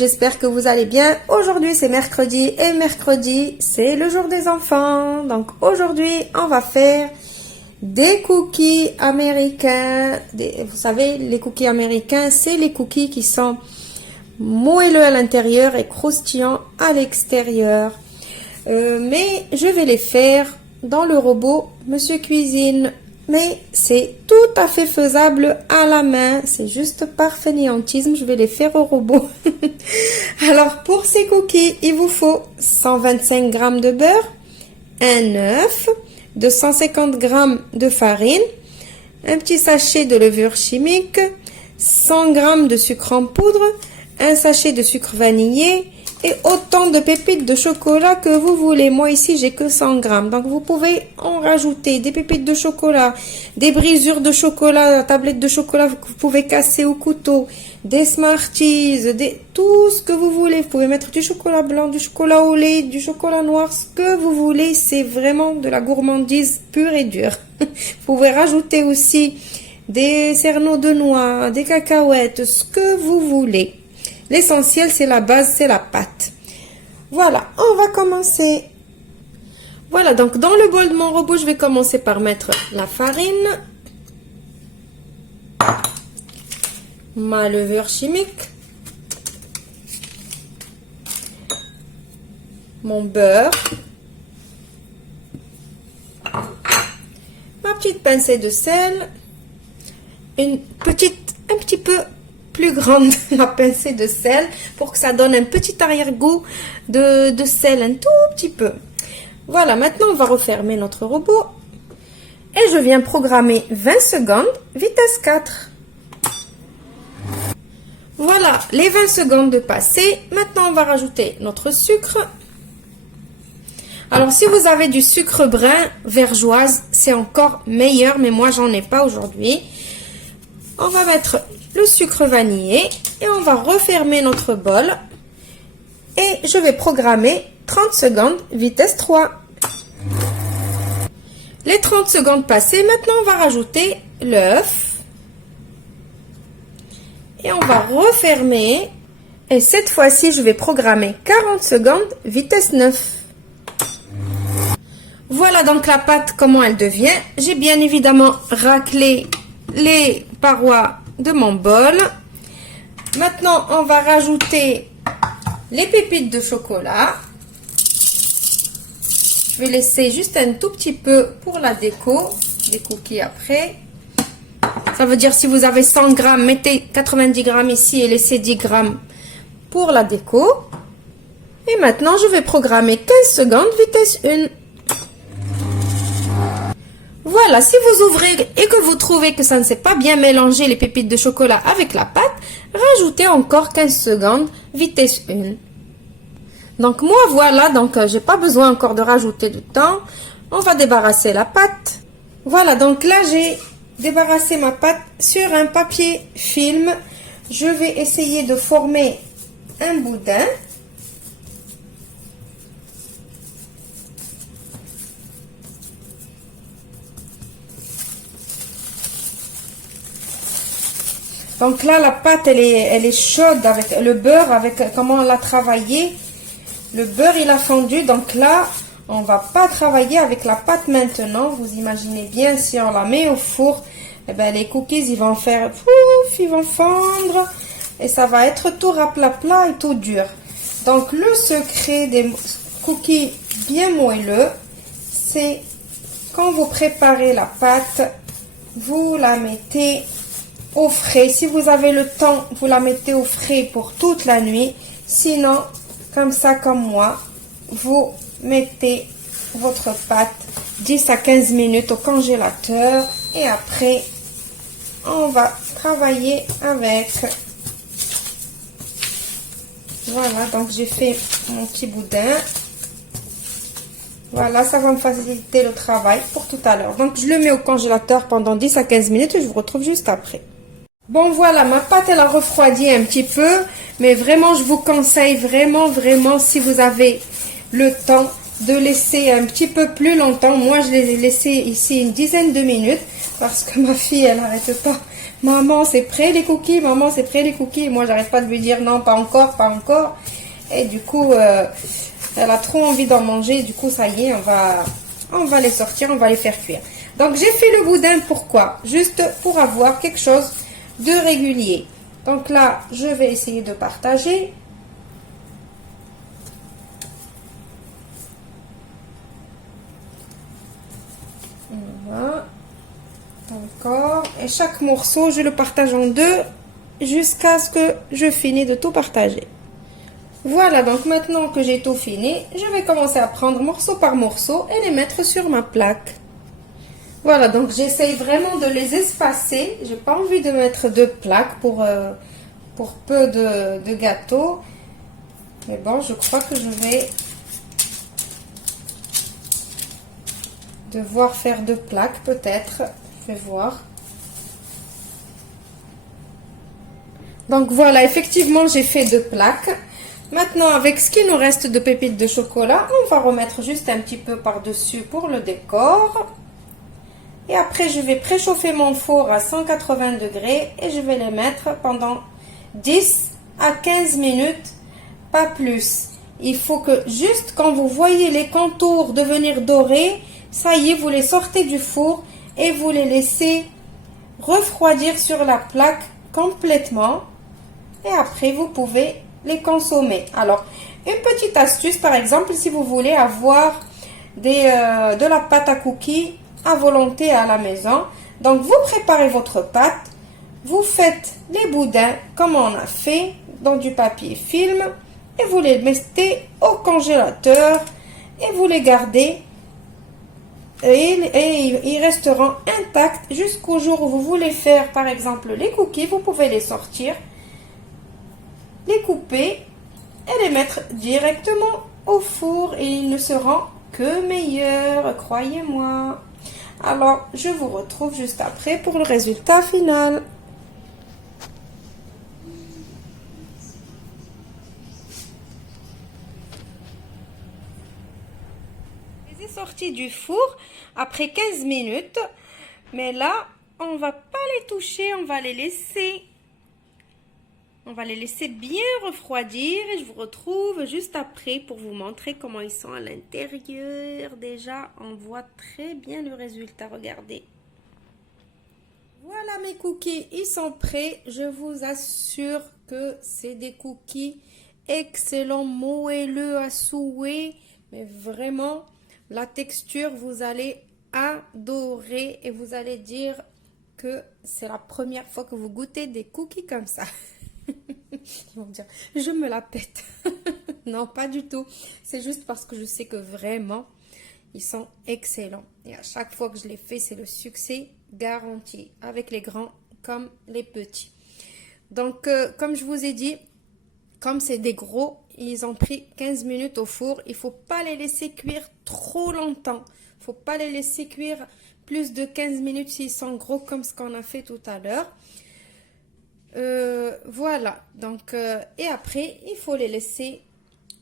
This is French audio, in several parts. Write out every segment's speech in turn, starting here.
j'espère que vous allez bien. Aujourd'hui c'est mercredi et mercredi c'est le jour des enfants. Donc aujourd'hui on va faire des cookies américains. Vous savez, les cookies américains, c'est les cookies qui sont moelleux à l'intérieur et croustillants à l'extérieur. Mais je vais les faire dans le robot Monsieur Cuisine. Mais c'est tout à fait faisable à la main. C'est juste par fainéantisme, je vais les faire au robot. Alors pour ces cookies, il vous faut 125 g de beurre, un œuf, 250 g de farine, un petit sachet de levure chimique, 100 g de sucre en poudre, un sachet de sucre vanillé et autant de pépites de chocolat que vous voulez. Moi ici j'ai que 100 g, donc vous pouvez en rajouter des pépites de chocolat, des brisures de chocolat, la tablette de chocolat que vous pouvez casser au couteau, des Smarties, tout ce que vous voulez. Vous pouvez mettre du chocolat blanc, du chocolat au lait, du chocolat noir, ce que vous voulez. C'est vraiment de la gourmandise pure et dure. Vous pouvez rajouter aussi des cerneaux de noix, des cacahuètes, ce que vous voulez. L'essentiel, c'est la base, c'est la pâte. Voilà, on va commencer. Voilà, donc dans le bol de mon robot, je vais commencer par mettre la farine, ma levure chimique, mon beurre, ma petite pincée de sel, un petit peu plus grande la pincée de sel pour que ça donne un petit arrière-goût de sel, un tout petit peu. Voilà, maintenant on va refermer notre robot et je viens programmer 20 secondes, vitesse 4. Voilà, les 20 secondes de passé. Maintenant on va rajouter notre sucre. Alors si vous avez du sucre brun vergeoise, c'est encore meilleur, mais moi j'en ai pas aujourd'hui. On va mettre le sucre vanillé et on va refermer notre bol et je vais programmer 30 secondes vitesse 3. Les 30 secondes passées, maintenant on va rajouter l'œuf et on va refermer et cette fois-ci je vais programmer 40 secondes vitesse 9. Voilà donc la pâte comment elle devient. J'ai bien évidemment raclé les parois de mon bol. Maintenant on va rajouter les pépites de chocolat. Je vais laisser juste un tout petit peu pour la déco des cookies après. Ça veut dire si vous avez 100 g, mettez 90 g ici et laissez 10 g pour la déco. Et maintenant je vais programmer 15 secondes vitesse 1. Voilà, si vous ouvrez et que vous trouvez que ça ne s'est pas bien mélangé les pépites de chocolat avec la pâte, rajoutez encore 15 secondes, vitesse 1. Donc moi voilà, donc j'ai pas besoin encore de rajouter de temps. On va débarrasser la pâte. Voilà, donc là j'ai débarrassé ma pâte sur un papier film. Je vais essayer de former un boudin. Donc là, la pâte, elle est chaude avec le beurre, avec comment on l'a travaillé. Le beurre, il a fondu. Donc là, on va pas travailler avec la pâte maintenant. Vous imaginez bien, si on la met au four, eh ben, les cookies, ils vont faire pouf, ils vont fondre. Et ça va être tout raplat et tout dur. Donc le secret des cookies bien moelleux, c'est quand vous préparez la pâte, vous la mettez au frais. Si vous avez le temps, vous la mettez au frais pour toute la nuit. Sinon, comme ça, comme moi, vous mettez votre pâte 10 à 15 minutes au congélateur. Et après, on va travailler avec. Voilà, donc j'ai fait mon petit boudin. Voilà, ça va me faciliter le travail pour tout à l'heure. Donc, je le mets au congélateur pendant 10 à 15 minutes et je vous retrouve juste après. Bon, voilà, ma pâte, elle a refroidi un petit peu. Mais vraiment, je vous conseille vraiment, si vous avez le temps, de laisser un petit peu plus longtemps. Moi, je les ai laissés ici une dizaine de minutes parce que ma fille, elle n'arrête pas. Maman, c'est prêt les cookies, maman, c'est prêt les cookies. Et moi, j'arrête pas de lui dire non, pas encore, pas encore. Et du coup, elle a trop envie d'en manger. Du coup, ça y est, on va les sortir, on va les faire cuire. Donc, j'ai fait le boudin, pourquoi? Juste pour avoir quelque chose de régulier. Donc là, je vais essayer de partager. Voilà. Encore. Et chaque morceau, je le partage en deux jusqu'à ce que je finis de tout partager. Voilà, donc maintenant que j'ai tout fini, je vais commencer à prendre morceau par morceau et les mettre sur ma plaque. Voilà, donc j'essaye vraiment de les espacer. J'ai pas envie de mettre deux plaques pour peu de gâteaux. Mais bon, je crois que je vais devoir faire deux plaques peut-être. Je vais voir. Donc voilà, effectivement, j'ai fait deux plaques. Maintenant, avec ce qui nous reste de pépites de chocolat, on va remettre juste un petit peu par-dessus pour le décor. Et après, je vais préchauffer mon four à 180 degrés et je vais les mettre pendant 10 à 15 minutes, pas plus. Il faut que juste quand vous voyez les contours devenir dorés, ça y est, vous les sortez du four et vous les laissez refroidir sur la plaque complètement. Et après, vous pouvez les consommer. Alors, une petite astuce, par exemple, si vous voulez avoir de la pâte à cookies à volonté à la maison. Donc, vous préparez votre pâte, vous faites les boudins comme on a fait dans du papier film et vous les mettez au congélateur et vous les gardez et ils resteront intacts jusqu'au jour où vous voulez faire, par exemple, les cookies. Vous pouvez les sortir, les couper et les mettre directement au four et ils ne seront que meilleurs, croyez-moi. Alors, je vous retrouve juste après pour le résultat final. Je les ai sortis du four après 15 minutes. Mais là, on va pas les toucher, on va les laisser. On va les laisser bien refroidir et je vous retrouve juste après pour vous montrer comment ils sont à l'intérieur. Déjà, on voit très bien le résultat, regardez. Voilà mes cookies, ils sont prêts. Je vous assure que c'est des cookies excellents, moelleux à souhait. Mais vraiment, la texture, vous allez adorer et vous allez dire que c'est la première fois que vous goûtez des cookies comme ça. Ils vont me dire, je me la pète. Non, pas du tout. C'est juste parce que je sais que vraiment, ils sont excellents. Et à chaque fois que je les fais, c'est le succès garanti. Avec les grands comme les petits. Donc, comme je vous ai dit, comme c'est des gros, ils ont pris 15 minutes au four. Il ne faut pas les laisser cuire trop longtemps. Il ne faut pas les laisser cuire plus de 15 minutes s'ils sont gros comme ce qu'on a fait tout à l'heure. Voilà, donc et après il faut les laisser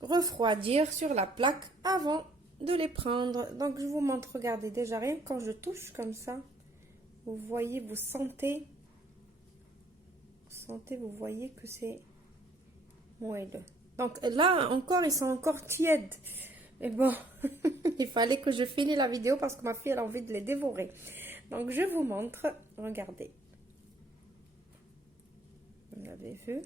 refroidir sur la plaque avant de les prendre. Donc je vous montre, regardez, déjà rien quand je touche comme ça, vous voyez, vous sentez, vous voyez que c'est moelleux. Donc là encore, ils sont encore tièdes. Mais bon, il fallait que je finisse la vidéo parce que ma fille elle a envie de les dévorer. Donc je vous montre, regardez. Vous l'avez vu?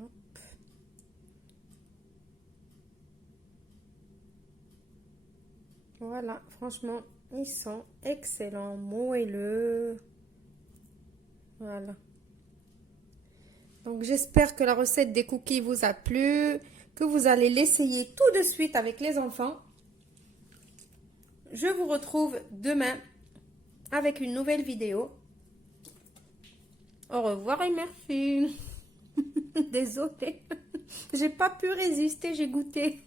Hop. Voilà, franchement, ils sont excellents, moelleux. Voilà. Donc j'espère que la recette des cookies vous a plu, que vous allez l'essayer tout de suite avec les enfants. Je vous retrouve demain avec une nouvelle vidéo. Au revoir et merci. Désolée, j'ai pas pu résister, j'ai goûté.